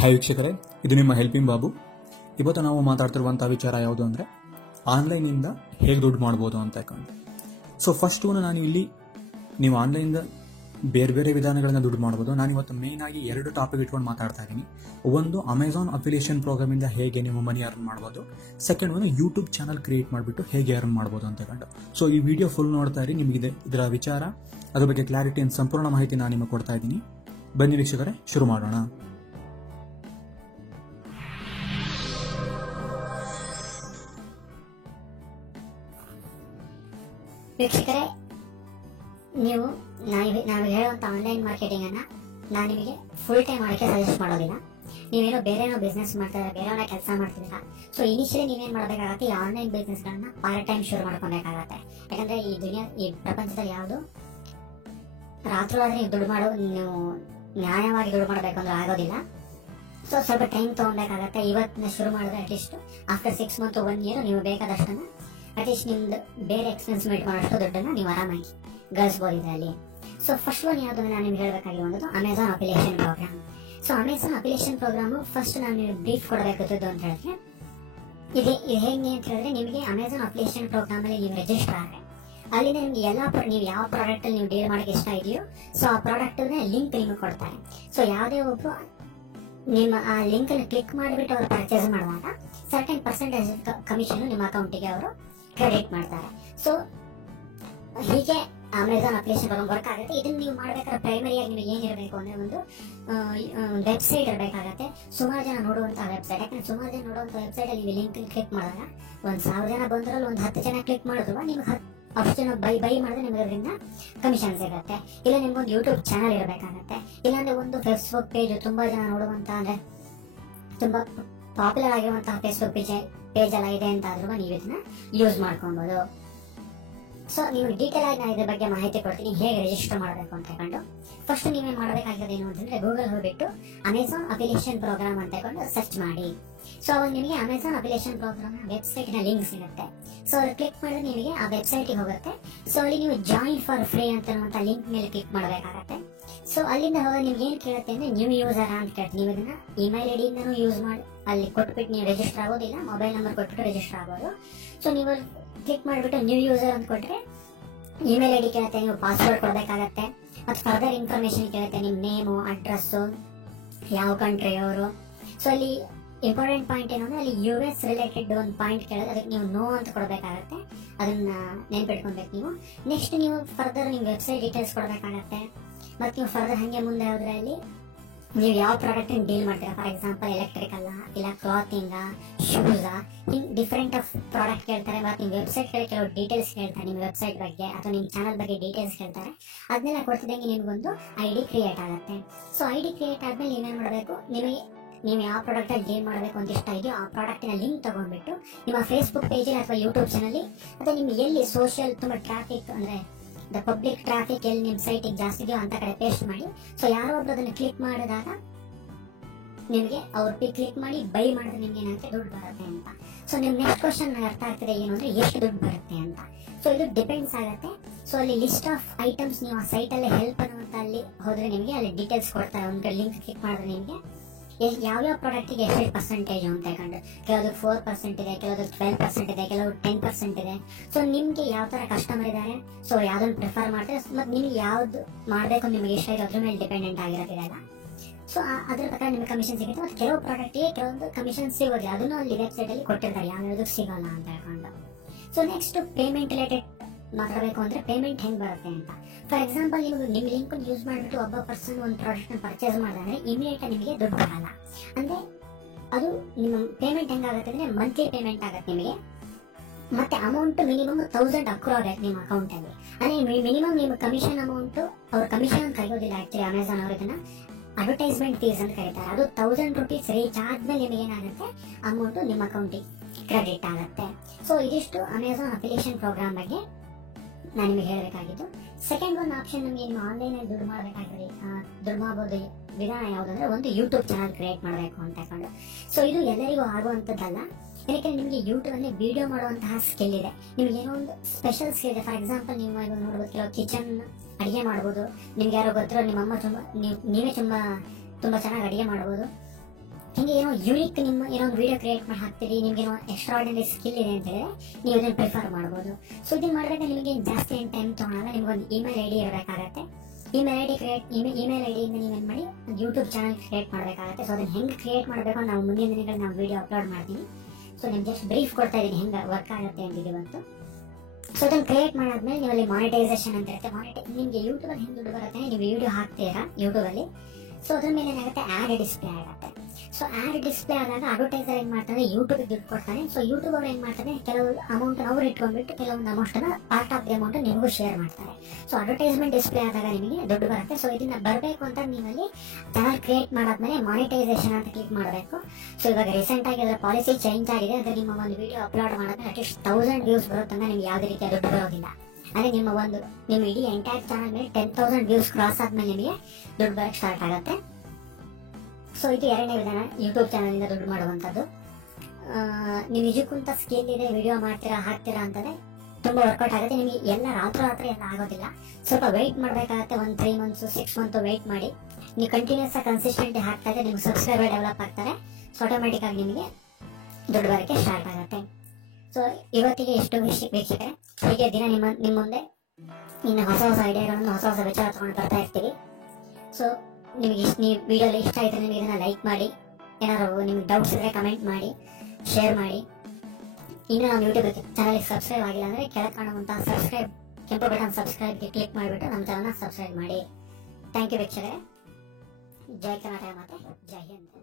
Hi ವೀಕ್ಷಕರೇ, ಇದು ನಿಮ್ಮ ಹೆಲ್ಪಿಂಗ್ ಬಾಬು. ಇವತ್ತು ನಾವು ಮಾತಾಡ್ತಿರುವಂಥ ವಿಚಾರ ಯಾವುದು ಅಂದರೆ ಆನ್ಲೈನಿಂದ ಹೇಗೆ ದುಡ್ಡು ಮಾಡ್ಬೋದು ಅಂತ ಯಾಕಂದ್ರೆ. ಸೊ ಫಸ್ಟು ನಾನು ಇಲ್ಲಿ ನೀವು ಆನ್ಲೈನಿಂದ ಬೇರೆ ಬೇರೆ ವಿಧಾನಗಳಿಂದ ದುಡ್ಡು ಮಾಡ್ಬೋದು. ನಾನು ಇವತ್ತು ಮೇಯ್ನ್ ಆಗಿ 2 ಟಾಪಿಕ್ ಇಟ್ಕೊಂಡು ಮಾತಾಡ್ತಾ ಇದ್ದೀನಿ. ಒಂದು ಅಮೆಝಾನ್ ಅಫಿಲಿಯೇಷನ್ ಪ್ರೋಗ್ರಾಮಿಂದ ಹೇಗೆ ನೀವು ಮನಿ ಅರ್ನ್ ಮಾಡ್ಬೋದು. ಸೆಕೆಂಡ್ ಒಂದು ಯೂಟ್ಯೂಬ್ ಚಾನಲ್ ಕ್ರಿಯೇಟ್ ಮಾಡಿಬಿಟ್ಟು ಹೇಗೆ ಅರ್ನ್ ಮಾಡ್ಬೋದು ಅಂತ ಕಂಡು. ಸೊ ಈ ವಿಡಿಯೋ ಫುಲ್ ನೋಡ್ತಾ ಇರಿ, ನಿಮಗೆ ಇದರ ವಿಚಾರ ಅದ್ರ ಬಗ್ಗೆ ಕ್ಲಾರಿಟಿ ಅಂಡ್ ಸಂಪೂರ್ಣ ಮಾಹಿತಿ ನಾನು ನಿಮಗೆ ಕೊಡ್ತಾ ಇದ್ದೀನಿ. ಬನ್ನಿ ವೀಕ್ಷಕರೇ, ಶುರು ಮಾಡೋಣ. ವೀಕ್ಷಕರೇ, ನಾವು ಹೇಳುವಂಥ ಆನ್ಲೈನ್ ಮಾರ್ಕೆಟಿಂಗನ್ನು ನಾನು ನಿಮಗೆ ಫುಲ್ ಟೈಮ್ ಮಾಡೋಕ್ಕೆ ಸಜೆಸ್ಟ್ ಮಾಡೋದಿಲ್ಲ. ನೀವೇನೋ ಬೇರೆನೋ ಬಿಸ್ನೆಸ್ ಮಾಡ್ತಾರೆ, ಬೇರೆನೋ ಕೆಲಸ ಮಾಡ್ತಿದ್ದೀರಾ. ಸೊ ಇನಿಷಿಯಲಿ ನೀವೇನು ಮಾಡಬೇಕಾಗತ್ತೆ, ಈ ಆನ್ಲೈನ್ ಬಿಸ್ನೆಸ್ಗಳನ್ನ ಪಾರ್ಟ್ ಟೈಮ್ ಶುರು ಮಾಡ್ಕೊಬೇಕಾಗತ್ತೆ. ಯಾಕಂದರೆ ಈ ಪ್ರಪಂಚದಲ್ಲಿ ಯಾವುದು ರಾತ್ರಿ ನೀವು ದುಡ್ಡು ನೀವು ನ್ಯಾಯವಾಗಿ ದುಡ್ಡು ಮಾಡಬೇಕು ಅಂದ್ರೆ ಆಗೋದಿಲ್ಲ. ಸೊ ಸ್ವಲ್ಪ ಟೈಮ್ ತೊಗೊಬೇಕಾಗತ್ತೆ. ಇವತ್ತಿನ ಶುರು ಮಾಡಿದ್ರೆ ಅಟ್ಲೀಸ್ಟ್ ಆಫ್ಟರ್ 6 ಮಂತ್ 1 ಇಯರ್ ನೀವು ಬೇಕಾದಷ್ಟನ್ನು ಅಟ್ಲೀಸ್ಟ್ ನಿಮ್ದು ಬೇರೆ ಎಕ್ಸ್ಪೆನ್ಸ್ ಮೀಟ್ ಮಾಡೋಷ್ಟು ದುಡ್ಡನ್ನು ನೀವು ಆರಾಮಾಗಿ ಗಳಿಸ್ಬೋದು ಇದರಲ್ಲಿ. ಸೊ ಫಸ್ಟ್ ಒನ್ ಯಾವುದು ನಾನು ನಿಮ್ಗೆ ಹೇಳಬೇಕಾಗಿರುವಂಥದ್ದು Amazon affiliation program. So Amazon affiliation program first ನಾನು ನಿಮಗೆ ಬ್ರೀಫ್ ಕೊಡಬೇಕಾದದ್ದು ಅಂತ ಹೇಳಿದ್ರೆ, ಇದು ಹೇಗೆ ಅಂತ ಹೇಳಿದ್ರೆ, ನಿಮಗೆ ಅಮೆಝಾನ್ ಅಫಿಲಿಯೇಷನ್ ಪ್ರೋಗ್ರಾಮಲ್ಲಿ ನೀವು ರಿಜಿಸ್ಟರ್ ಆದರೆ ಅಲ್ಲಿಂದ ನಿಮಗೆ ನೀವು ಯಾವ ಪ್ರಾಡಕ್ಟಲ್ಲಿ ನೀವು ಡೀಲ್ ಮಾಡೋಕ್ಕೆ ಇಷ್ಟ ಇದೆಯೋ ಸೊ ಆ ಪ್ರಾಡಕ್ಟನ್ನ ಲಿಂಕ್ ನಿಮಗೆ ಕೊಡ್ತಾರೆ. ಸೊ ಯಾವುದೇ ಒಬ್ಬರು ನಿಮ್ಮ ಆ ಲಿಂಕನ್ನು ಕ್ಲಿಕ್ ಮಾಡಿಬಿಟ್ಟು ಅವರು ಪರ್ಚೇಸ್ ಮಾಡುವಾಗ ಸರ್ಟನ್ ಪರ್ಸೆಂಟೇಜ್ ಕಮಿಷನ್ ನಿಮ್ಮ ಅಕೌಂಟಿಗೆ ಅವರು ಕ್ರೆಡಿಟ್ ಮಾಡ್ತಾರೆ. ಸೊ ಹೀಗೆ ಅಮೆಝಾನ್ ಅಪ್ಲಿಕೇಶನ್ ಪ್ರೋಗ್ರಾಮ್ ವರ್ಕ್ ಆಗುತ್ತೆ. ಇದನ್ನು ನೀವು ಮಾಡಬೇಕಾದ್ರೆ ಪ್ರೈಮರಿಯಾಗಿ ನಿಮಗೆ ಏನಿರಬೇಕು ಅಂದರೆ ಒಂದು ವೆಬ್ಸೈಟ್ ಇರಬೇಕಾಗತ್ತೆ, ಸುಮಾರು ಜನ ನೋಡುವಂಥ ವೆಬ್ಸೈಟ್. ಯಾಕಂದರೆ ಸುಮಾರು ಜನ ನೋಡುವಂಥ ವೆಬ್ಸೈಟಲ್ಲಿ ನೀವು ಲಿಂಕ್ ಕ್ಲಿಕ್ ಮಾಡಿದಾಗ 1000 ಜನ ಬಂದ್ರಲ್ಲಿ 10 ಜನ ಕ್ಲಿಕ್ ಮಾಡಿದ್ರು ನಿಮ್ಗೆ 10 ಜನ ಬೈ ಮಾಡಿದ್ರೆ ನಿಮಗೆ ಅದರಿಂದ ಕಮಿಷನ್ ಸಿಗುತ್ತೆ. ಇಲ್ಲ ನಿಮ್ಗೊಂದು ಯೂಟ್ಯೂಬ್ ಚಾನಲ್ ಇರಬೇಕಾಗತ್ತೆ, ಇಲ್ಲಾಂದರೆ ಒಂದು ಫೇಸ್ಬುಕ್ ಪೇಜ್ ತುಂಬ ಜನ ನೋಡುವಂಥ ಅಂದರೆ ತುಂಬ ಪಾಪ್ಯುಲರ್ ಆಗಿರುವಂತಹ ಫೇಸ್ಬುಕ್ ಪೇಜ್ ಎಲ್ಲ ಇದೆ ಅಂತ ಆದ್ರೂ ನೀವು ಇದನ್ನ ಯೂಸ್ ಮಾಡ್ಕೊಬೋದು. ಸೊ ನೀವು ಡೀಟೇಲ್ ಆಗಿ ನಾನು ಇದ್ರ ಬಗ್ಗೆ ಮಾಹಿತಿ ಕೊಡ್ತೀನಿ, ಹೇಗೆ ರಿಜಿಸ್ಟರ್ ಮಾಡಬೇಕು ಅಂತ ಹೇಳ್ಕೊಂಡು. ಫಸ್ಟ್ ನೀವೇನು ಮಾಡಬೇಕಾಗಿರೋದು ಏನು ಅಂತಂದ್ರೆ, ಗೂಗಲ್ ಹೋಗ್ಬಿಟ್ಟು ಅಮೆಝಾನ್ ಅಫಿಲಿಯೇಷನ್ ಪ್ರೋಗ್ರಾಮ್ ಅಂತ ಹೇಳ್ಕೊಂಡು ಸರ್ಚ್ ಮಾಡಿ. ಸೊ ಅವಾಗ ನಿಮಗೆ ಅಮೆಝಾನ್ ಅಫಿಲಿಯೇಷನ್ ಪ್ರೋಗ್ರಾಮ್ ವೆಬ್ಸೈಟ್ನ ಲಿಂಕ್ ಸಿಗುತ್ತೆ. ಸೊ ಅದು ಕ್ಲಿಕ್ ಮಾಡಿದ್ರೆ ನಿಮಗೆ ಆ ವೆಬ್ಸೈಟಿಗೆ ಹೋಗುತ್ತೆ. ಸೊ ಅಲ್ಲಿ ನೀವು ಜಾಯಿನ್ ಫಾರ್ ಫ್ರೀ ಅಂತ ಲಿಂಕ್ ಮೇಲೆ ಕ್ಲಿಕ್ ಮಾಡಬೇಕಾಗತ್ತೆ. ಸೊ ಅಲ್ಲಿಂದ ಹೋಗಿ ನಿಮ್ಗೆ ಏನು ಕೇಳುತ್ತೆ ಅಂದರೆ ನ್ಯೂ ಯೂಸರ್ ಅಂತ ಕೇಳುತ್ತೆ. ನೀವು ಇದನ್ನ ಇಮೇಲ್ ಐ ಡಿಯಿಂದನೂ ಯೂಸ್ ಮಾಡಿ ಅಲ್ಲಿ ಕೊಟ್ಬಿಟ್ಟು ನೀವು ರಿಜಿಸ್ಟರ್ ಆಗೋದಿಲ್ಲ, ಮೊಬೈಲ್ ನಂಬರ್ ಕೊಟ್ಬಿಟ್ಟು ರಿಜಿಸ್ಟರ್ ಆಗೋದು. ಸೊ ನೀವು ಕ್ಲಿಕ್ ಮಾಡಿಬಿಟ್ಟು ನ್ಯೂ ಯೂಸರ್ ಅಂತ ಕೊಟ್ಟರೆ ಇಮೇಲ್ ಐ ಡಿ ಕೇಳುತ್ತೆ, ನೀವು ಪಾಸ್ವರ್ಡ್ ಕೊಡಬೇಕಾಗತ್ತೆ. ಮತ್ತು ಫರ್ದರ್ ಇನ್ಫಾರ್ಮೇಷನ್ ಕೇಳುತ್ತೆ, ನಿಮ್ಮ ನೇಮು, ಅಡ್ರೆಸ್ಸು, ಯಾವ ಕಂಟ್ರಿಯವರು. ಸೊ ಅಲ್ಲಿ ಇಂಪಾರ್ಟೆಂಟ್ ಪಾಯಿಂಟ್ ಏನು ಅಂದರೆ, ಅಲ್ಲಿ US ರಿಲೇಟೆಡ್ ಒಂದು ಪಾಯಿಂಟ್ ಕೇಳೋದು, ಅದಕ್ಕೆ ನೀವು ನೋ ಅಂತ ಕೊಡಬೇಕಾಗತ್ತೆ. ಅದನ್ನ ನೆನ್ಪಿಟ್ಕೊಬೇಕು ನೀವು. ನೆಕ್ಸ್ಟ್ ನೀವು ಫರ್ದರ್ ನಿಮ್ಮ ವೆಬ್ಸೈಟ್ ಡೀಟೇಲ್ಸ್ ಕೊಡಬೇಕಾಗತ್ತೆ. ಮತ್ತು ನೀವು ಫರ್ದರ್ ಹಾಗೆ ಮುಂದೆ ಹೋದ್ರೆ ಅಲ್ಲಿ ನೀವು ಯಾವ ಪ್ರಾಡಕ್ಟನ್ನು ಡೀಲ್ ಮಾಡ್ತೀರಾ, ಫಾರ್ ಎಕ್ಸಾಂಪಲ್ ಎಲೆಕ್ಟ್ರಿಕಲ್ಲ, ಇಲ್ಲ ಕ್ಲಾತಿಂಗಾ, ಶೂಸಾ, ಹಿಂಗೆ ಡಿಫ್ರೆಂಟ್ ಆಫ್ ಪ್ರಾಡಕ್ಟ್ ಕೇಳ್ತಾರೆ. ಮತ್ತು ನಿಮ್ಮ ವೆಬ್ಸೈಟ್ ಕೆಲವು ಡೀಟೇಲ್ಸ್ ಕೇಳ್ತಾರೆ, ನಿಮ್ಮ ವೆಬ್ಸೈಟ್ ಬಗ್ಗೆ ಅಥವಾ ನಿಮ್ಮ ಚಾನಲ್ ಬಗ್ಗೆ ಡೀಟೇಲ್ಸ್ ಕೇಳ್ತಾರೆ. ಅದನ್ನೆಲ್ಲ ಕೊಡ್ತಿದ್ದಂಗೆ ನಿಮಗೊಂದು ID ಕ್ರಿಯೇಟ್ ಆಗುತ್ತೆ. ಸೊ ID ಕ್ರಿಯೇಟ್ ಆದಮೇಲೆ ನೀವೇನು ಮಾಡಬೇಕು, ನೀವು ಯಾವ ಪ್ರಾಡಕ್ಟಲ್ಲಿ ಡೀಲ್ ಮಾಡಬೇಕು ಅಂತ ಇಷ್ಟ ಇದೆಯೋ ಆ ಪ್ರಾಡಕ್ಟಿನ ಲಿಂಕ್ ತೊಗೊಂಡ್ಬಿಟ್ಟು ನಿಮ್ಮ ಫೇಸ್ಬುಕ್ ಪೇಜಲ್ಲಿ ಅಥವಾ ಯೂಟ್ಯೂಬ್ ಚಾನಲ್ಲಿ ಅಥವಾ ನಿಮ್ಗೆ ಎಲ್ಲಿ ಸೋಷಿಯಲ್ ತುಂಬ ಟ್ರಾಫಿಕ್ ಅಂದರೆ ದ ಪಬ್ಲಿಕ್ ಟ್ರಾಫಿಕ್ ಎಲ್ಲಿ ನಿಮ್ಮ ಸೈಟಿಗೆ ಜಾಸ್ತಿ ಇದೆಯೋ ಅಂತ ಕಡೆ ಪೇಸ್ಟ್ ಮಾಡಿ. ಸೊ ಯಾರೋ ಒಬ್ರು ಅದನ್ನು ಕ್ಲಿಕ್ ಮಾಡಿದಾಗ ನಿಮಗೆ ಅವ್ರು ಕ್ಲಿಕ್ ಮಾಡಿ ಬೈ ಮಾಡಿದ್ರೆ ನಿಮ್ಗೆ ಏನಾಗುತ್ತೆ, ದುಡ್ಡು ಬರುತ್ತೆ ಅಂತ. ಸೊ ನಿಮ್ಮ ನೆಕ್ಸ್ಟ್ ಕ್ವಶನ್ ಅರ್ಥ ಆಗ್ತದೆ ಏನು ಅಂದರೆ, ಎಷ್ಟು ದುಡ್ಡು ಬರುತ್ತೆ ಅಂತ. ಸೊ ಇದು ಡಿಪೆಂಡ್ಸ್ ಆಗುತ್ತೆ. ಸೊ ಅಲ್ಲಿ ಲಿಸ್ಟ್ ಆಫ್ ಐಟಮ್ಸ್ ನೀವು ಆ ಸೈಟಲ್ಲಿ ಹೆಲ್ಪ್ ಅನ್ನುವಂಥ ಅಲ್ಲಿ ಹೋದರೆ ನಿಮಗೆ ಅಲ್ಲಿ ಡೀಟೇಲ್ಸ್ ಕೊಡ್ತಾರೆ. ಒಂದು ಕಡೆ ಲಿಂಕ್ ಕ್ಲಿಕ್ ಮಾಡಿದ್ರೆ ನಿಮಗೆ ಯಾವ್ಯಾವ ಪ್ರಾಡಕ್ಟಿಗೆ ಎಷ್ಟು ಪರ್ಸೆಂಟೇಜು ಅಂತ ಹೇಳ್ಕೊಂಡು, ಕೆಲವೊಂದು 4% ಇದೆ, ಕೆಲವೊಂದು 12% ಇದೆ, ಕೆಲವರು 10% ಇದೆ. ಸೊ ನಿಮಗೆ ಯಾವ ಥರ ಕಸ್ಟಮರ್ ಇದ್ದಾರೆ, ಸೊ ಯಾವುದನ್ನು ಪ್ರಿಫರ್ ಮಾಡ್ತಾರೆ, ಮತ್ತು ನಿಮ್ಗೆ ಯಾವ್ದು ಮಾಡಬೇಕು ನಿಮಗೆ ಇಷ್ಟ ಇದೆ ಅದ್ರ ಮೇಲೆ ಡಿಪೆಂಡೆಂಟ್ ಆಗಿರೋದಿಲ್ಲ. ಸೊ ಅದ್ರ ಪ್ರಕಾರ ನಿಮಗೆ ಕಮಿಷನ್ ಸಿಗುತ್ತೆ. ಮತ್ತು ಕೆಲವು ಪ್ರಾಡಕ್ಟಿಗೆ ಕೆಲವೊಂದು ಕಮಿಷನ್ ಸಿಗೋದಿಲ್ಲ, ಅದನ್ನು ಅಲ್ಲಿ ವೆಬ್ಸೈಟಲ್ಲಿ ಕೊಟ್ಟಿರ್ತಾರೆ, ಯಾವ್ಯಾವುದು ಸಿಗೋಲ್ಲ ಅಂತ ಹೇಳ್ಕೊಂಡು. ಸೊ ನೆಕ್ಸ್ಟ್ ಪೇಮೆಂಟ್ ರಿಲೇಟೆಡ್ ಮಾತಾಡಬೇಕು ಅಂದರೆ, ಪೇಮೆಂಟ್ ಹೆಂಗೆ ಬರುತ್ತೆ ಅಂತ. ಫಾರ್ ಎಕ್ಸಾಂಪಲ್ ನೀವು ನಿಮ್ಮ ಲಿಂಕನ್ನು ಯೂಸ್ ಮಾಡಿಬಿಟ್ಟು ಒಬ್ಬ ಪರ್ಸನ್ ಒಂದು ಪ್ರಾಡಕ್ಟ್ನ ಪರ್ಚೇಸ್ ಮಾಡಿದ್ರೆ ಇಮಿಡಿಯೇಟಾಗಿ ನಿಮಗೆ ದುಡ್ಡು ಬರಲ್ಲ. ಅಂದರೆ ಅದು ನಿಮ್ಮ ಪೇಮೆಂಟ್ ಹೆಂಗಾಗುತ್ತೆ ಅಂದರೆ ಮಂತ್ಲಿ ಪೇಮೆಂಟ್ ಆಗುತ್ತೆ ನಿಮಗೆ. ಮತ್ತು ಅಮೌಂಟು ಮಿನಿಮಮ್ 1000 ಅಕ್ರೂ ಆಗುತ್ತೆ ನಿಮ್ಮ ಅಕೌಂಟಲ್ಲಿ. ಅಂದರೆ ಮಿನಿಮಮ್ ನಿಮ್ಮ ಕಮಿಷನ್ ಅಮೌಂಟು, ಅವ್ರ ಕಮಿಷನ್ ಅಂತ ಕರೆಯೋದಿಲ್ಲ ಆ್ಯಕ್ಚುಲಿ ಅಮೆಝಾನ್ ಅವರು ಇದನ್ನು ಅಡ್ವರ್ಟೈಸ್ಮೆಂಟ್ ಫೀಸ್ ಅಂತ ಕರೀತಾರೆ. ಅದು 1000 ರೂಪೀಸ್ ರೀಚ್ ಆದಮೇಲೆ ನಿಮಗೆ ಏನಾಗುತ್ತೆ, ಅಮೌಂಟು ನಿಮ್ಮ ಅಕೌಂಟಿಗೆ ಕ್ರೆಡಿಟ್ ಆಗುತ್ತೆ. ಸೊ ಇದಿಷ್ಟು ಅಮೆಝಾನ್ ಅಫಿಲಿಯೇಷನ್ ಪ್ರೋಗ್ರಾಮ್ ಬಗ್ಗೆ ನಾನು ನಿಮಗೆ ಹೇಳಬೇಕಾಗಿದ್ದು. ಸೆಕೆಂಡ್ ಒಂದು ಆಪ್ಷನ್, ನಮಗೆ ನೀವು ಆನ್ಲೈನಲ್ಲಿ ದುಡ್ಡು ಮಾಡಬೇಕಾದ್ರೆ ದುಡ್ಡು ಮಾಡ್ಬೋದು ವಿಧಾನ ಯಾವುದಂದ್ರೆ, ಒಂದು ಯೂಟ್ಯೂಬ್ ಚಾನಲ್ ಕ್ರಿಯೇಟ್ ಮಾಡಬೇಕು ಅಂತ ಹೇಳ್ಕೊಂಡು. ಸೊ ಇದು ಎಲ್ಲರಿಗೂ ಆಗುವಂಥದ್ದಲ್ಲ. ಯಾಕೆಂದರೆ ನಿಮಗೆ ಯೂಟ್ಯೂಬಲ್ಲಿ ವಿಡಿಯೋ ಮಾಡುವಂತಹ ಸ್ಕಿಲ್ ಇದೆ, ನಿಮ್ಗೆ ಏನೋ ಒಂದು ಸ್ಪೆಷಲ್ ಸ್ಕಿಲ್ ಇದೆ. ಫಾರ್ ಎಕ್ಸಾಂಪಲ್ ನೀವು ಇವಾಗ ನೋಡ್ಬೋದು, ಕೆಲವು ಕಿಚನ್ ಅಡುಗೆ ಮಾಡ್ಬೋದು, ನಿಮ್ಗೆ ಯಾರೋ ಗೊತ್ತಿರೋ ನಿಮ್ಮ ಅಮ್ಮ ನೀವೇ ತುಂಬ ಚೆನ್ನಾಗಿ ಅಡುಗೆ ಮಾಡ್ಬೋದು. ಹಿಂಗೆ ಏನೋ ಯೂನಿಕ್ ನಿಮ್ಮ ಏನೋ ಒಂದು ವಿಡಿಯೋ ಕ್ರಿಯೇಟ್ ಮಾಡಿ ಹಾಕ್ತೀರಿ, ನಿಮ್ಗೆ ಏನೋ ಎಕ್ಸ್ಟ್ರಾರ್ಡಿನರಿ ಸ್ಕಿಲ್ ಇದೆ ಅಂತ ಹೇಳಿದ್ರೆ ನೀವು ಇದನ್ನು ಪ್ರಿಫರ್ ಮಾಡ್ಬೋದು. ಸೊ ಇದನ್ನ ಮಾಡಿದಾಗ ನಿಮಗೆ ಜಾಸ್ತಿ ಏನು ಟೈಮ್ ತೊಗೊಳಲ್ಲ. ನಿಮ್ಗೊಂದು ಇಮೇಲ್ ಐ ಡಿ ಇರಬೇಕಾಗತ್ತೆ. Email I D email I ಡಿಯಿಂದ ನೀವೇನು ಮಾಡಿ ಒಂದು ಯೂಟ್ಯೂಬ್ ಚಾನಲ್ ಕ್ರಿಯೇಟ್ ಮಾಡಬೇಕಾಗತ್ತೆ. ಸೊ ಅದನ್ನು ಹೆಂಗೆ ಕ್ರಿಯೇಟ್ ಮಾಡಬೇಕು ನಾವು ಮುಂದಿನ ದಿನಗಳಲ್ಲಿ ನಾವು ವಿಡಿಯೋ ಅಪ್ಲೋಡ್ ಮಾಡ್ತೀನಿ. ಸೊ ನಿಮ್ಗೆ ಜಸ್ಟ್ ಬ್ರೀಫ್ ಕೊಡ್ತಾ ಇದ್ದೀನಿ ಹೆಂಗೆ ವರ್ಕ್ ಆಗುತ್ತೆ ಅಂತ ಇವತ್ತು. ಸೊ ಅದನ್ನು ಕ್ರಿಯೇಟ್ ಮಾಡಾದ್ಮೇಲೆ ನೀವು ಅಲ್ಲಿ ಮಾನಿಟೈಸೇಷನ್ ಅಂತ ಇರುತ್ತೆ. ನಿಮಗೆ ಯೂಟ್ಯೂಬಲ್ಲಿ ಹೆಂಗೆ ದುಡ್ಡು ಬರುತ್ತೆ, ನೀವು ವಿಡಿಯೋ ಹಾಕ್ತೀರಾ ಯೂಟ್ಯೂಬಲ್ಲಿ, ಸೊ ಅದ್ರ ಮೇಲೆ ಏನಾಗುತ್ತೆ ಆ್ಯಡ್ ಡಿಸ್ಪ್ಲೇ ಆಗುತ್ತೆ. ಸೊ ಆ್ಯಡ್ ಡಿಸ್ಪ್ಲೇ ಆದಾಗ ಅಡ್ವರ್ಟೈಸರ್ ಏನು ಮಾಡ್ತಾನೆ, ಯೂಟ್ಯೂಬಿಗೆ ದುಡ್ಡು ಕೊಡ್ತಾನೆ. ಸೊ ಯೂಟ್ಯೂಬ್ ಅವ್ರು ಏನು ಮಾಡ್ತಾನೆ, ಕೆಲವು ಅಮೌಂಟ್ ಅವ್ರು ಇಟ್ಕೊಂಡ್ಬಿಟ್ಟು ಕೆಲವೊಂದು ಅಮೌಂಟನ್ನು ಪಾರ್ಟ್ ಆಫ್ ದಿ ಅಮೌಂಟ್ ನಿಮಗೂ ಶೇರ್ ಮಾಡ್ತಾರೆ. ಸೊ ಅಡ್ವರ್ಟೈಸ್ಮೆಂಟ್ ಡಿಸ್ಪ್ಲೇ ಆದಾಗ ನಿಮಗೆ ದುಡ್ಡು ಬರುತ್ತೆ. ಸೊ ಇದನ್ನ ಬರಬೇಕು ಅಂತ ನೀವಲ್ಲಿ ಚಾನಲ್ ಕ್ರಿಯೇಟ್ ಮಾಡಾದ್ಮೇಲೆ ಮಾನಿಟೈಸೇಷನ್ ಅಂತ ಕ್ಲಿಕ್ ಮಾಡಬೇಕು. ಸೊ ಇವಾಗ ರೀಸೆಂಟ್ ಆಗಿ ಅದರ ಪಾಲಿಸಿ ಚೇಂಜ್ ಆಗಿದೆ. ಅಂದರೆ ನಿಮ್ಮ ಒಂದು ವಿಡಿಯೋ ಅಪ್ಲೋಡ್ ಮಾಡಿದ್ರೆ ಅಟ್ಲೀಸ್ಟ್ 1000 ವ್ಯೂಸ್ ಬರುತ್ತಂಗ ನಿಮ್ಗೆ ಯಾವುದೇ ರೀತಿಯ ದುಡ್ಡು ಬರೋದಿಲ್ಲ. ಅಂದರೆ ನಿಮ್ಮ ಇಡೀ ಎಂಟೈರ್ ಚಾನಲ್ ಮೇಲೆ 10,000 ವ್ಯೂಸ್ ಕ್ರಾಸ್ ಆದ್ಮೇಲೆ ನಿಮಗೆ ದುಡ್ಡು ಬರೋಕ್ಕೆ ಸ್ಟಾರ್ಟ್ ಆಗುತ್ತೆ. ಸೊ ಇದು ಎರಡನೇ ವಿಧಾನ ಯೂಟ್ಯೂಬ್ ಚಾನಲಿಂದ ದುಡ್ಡು ಮಾಡುವಂಥದ್ದು. ನೀವು ನಿಜಕ್ಕಂತ ಸ್ಕಿಲ್ ಇದೆ, ವಿಡಿಯೋ ಮಾಡ್ತೀರಾ ಹಾಕ್ತೀರಾ ಅಂತಂದರೆ ತುಂಬ ವರ್ಕೌಟ್ ಆಗುತ್ತೆ. ನಿಮಗೆ ಎಲ್ಲ ರಾತ್ರಿ ಎಲ್ಲ ಆಗೋದಿಲ್ಲ. ಸ್ವಲ್ಪ ವೆಯ್ಟ್ ಮಾಡಬೇಕಾಗತ್ತೆ. ಒಂದು 3 months 6 months ವೆಯ್ಟ್ ಮಾಡಿ. ನೀವು ಕಂಟಿನ್ಯೂಸ್ ಆಗಿ ಕನ್ಸಿಸ್ಟೆಂಟ್ ಹಾಕ್ತಾ ಇದ್ದರೆ ನಿಮ್ಗೆ ಸಬ್ಸ್ಕ್ರೈಬರ್ ಡೆವಲಪ್ ಆಗ್ತಾರೆ. ಸೊ ಆಟೋಮೆಟಿಕ್ ಆಗಿ ನಿಮಗೆ ದುಡ್ಡು ಬರೋಕ್ಕೆ ಸ್ಟಾರ್ಟ್ ಆಗುತ್ತೆ. ಸೊ ಇವತ್ತಿಗೆ ಎಷ್ಟು ವೀಕ್ಷಕರೇ, ಹೀಗೆ ದಿನ ನಿಮ್ಮ ಮುಂದೆ ಇನ್ನು ಹೊಸ ಐಡಿಯಾಗಳನ್ನು ಹೊಸ ವಿಚಾರ ತಗೊಂಡು ಬರ್ತಾ ಇರ್ತೀವಿ. ಸೊ ನಿಮಗೆ ನೀವು ವಿಡಿಯೋಲಿ ಇಷ್ಟ ಆಯಿತು, ನಿಮಗೆ ಇದನ್ನು ಲೈಕ್ ಮಾಡಿ. ಏನಾದ್ರು ನಿಮ್ಗೆ ಡೌಟ್ಸ್ ಇದ್ದರೆ ಕಮೆಂಟ್ ಮಾಡಿ, ಶೇರ್ ಮಾಡಿ. ಇನ್ನು ನಮ್ಮ ಯೂಟ್ಯೂಬ್ ಚಾನಲ್ಗೆ ಸಬ್ಸ್ಕ್ರೈಬ್ ಆಗಿಲ್ಲ ಅಂದರೆ ಕೆಳಗೆ ಕಾಣುವಂಥ ಕೆಂಪು ಬಟನ್ ಸಬ್ಸ್ಕ್ರೈಬ್ಗೆ ಕ್ಲಿಕ್ ಮಾಡಿಬಿಟ್ಟು ನಮ್ಮ ಚಾನಲ್ನ ಸಬ್ಸ್ಕ್ರೈಬ್ ಮಾಡಿ. ಥ್ಯಾಂಕ್ ಯು ವೀಕ್ಷಕರೇ. ಜೈ ಕರ್ನಾಟಕ ಮಾತೆ, ಜೈ ಹಿಂದ್.